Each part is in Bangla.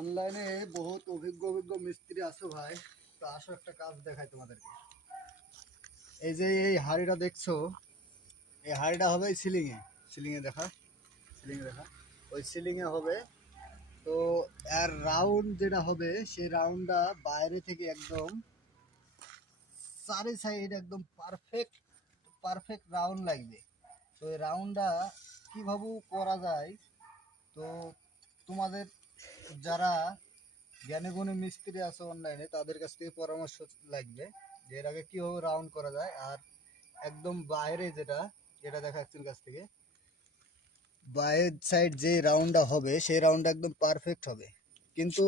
অনলাইনে বহুত অভিজ্ঞ অভিজ্ঞ মিস্ত্রি আছে ভাই। তো আসো একটা কাজ দেখাই তোমাদেরকে। এই যে এই হাড়িটা দেখছো, এই হাড়িটা হবে সিলিংয়ে। সিলিংয়ে দেখা, সিলিংয়ে দেখা, ওই সিলিংয়ে হবে। তো এর রাউন্ড যেটা হবে সেই রাউন্ডটা বাইরে থেকে একদম চারি সাইড একদম পারফেক্ট পারফেক্ট রাউন্ড লাগবে। তো এই রাউন্ডটা কীভাবে করা যায়, তো তোমাদের যারা জ্ঞানী গুণী মিস্ত্রি আছে অনলাইনে তাদের কাছ থেকে পরামর্শ লাগবে যে এর আগে কীভাবে রাউন্ড করা যায়। আর একদম বাইরে যেটা যেটা দেখাচ্ছি কাছ থেকে, বাইরের সাইড যে রাউন্ডটা হবে সেই রাউন্ডটা একদম পারফেক্ট হবে। কিন্তু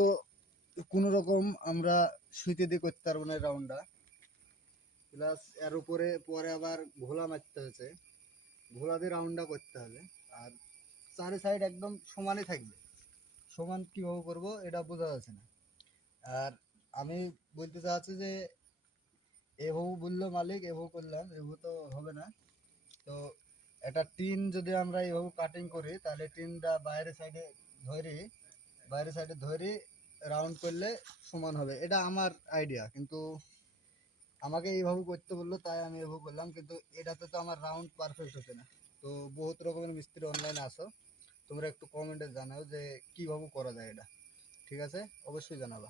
কোনো রকম আমরা সুইতে দিয়ে করতে পারবো না রাউন্ডটা। প্লাস এর উপরে পরে আবার ঘোলা মারতে হয়েছে, ঘোলা দিয়ে রাউন্ডটা করতে হবে। আর চারি সাইড একদম সমানই থাকবে। সমান কীভাবে করবো এটা বোঝা যাচ্ছে না। আর আমি বলতে চাচ্ছি যে এভাবে বললো মালিক, এভাবে করলাম, এভাবে তো হবে না। তো একটা টিন যদি আমরা এভাবে কাটিং করি তাহলে টিনটা বাইরের সাইডে ধরে রাউন্ড করলে সমান হবে। এটা আমার আইডিয়া, কিন্তু আমাকে এইভাবে করতে বললো তাই আমি এভাবে করলাম। কিন্তু এটাতে তো আমার রাউন্ড পারফেক্ট হচ্ছে না। তো বহুত রকমের মিস্ত্রি অনলাইনে আসো, তোমরা একটু কমেন্টে জানাও যে কীভাবে করা যায় এটা। ঠিক আছে, অবশ্যই জানাবা।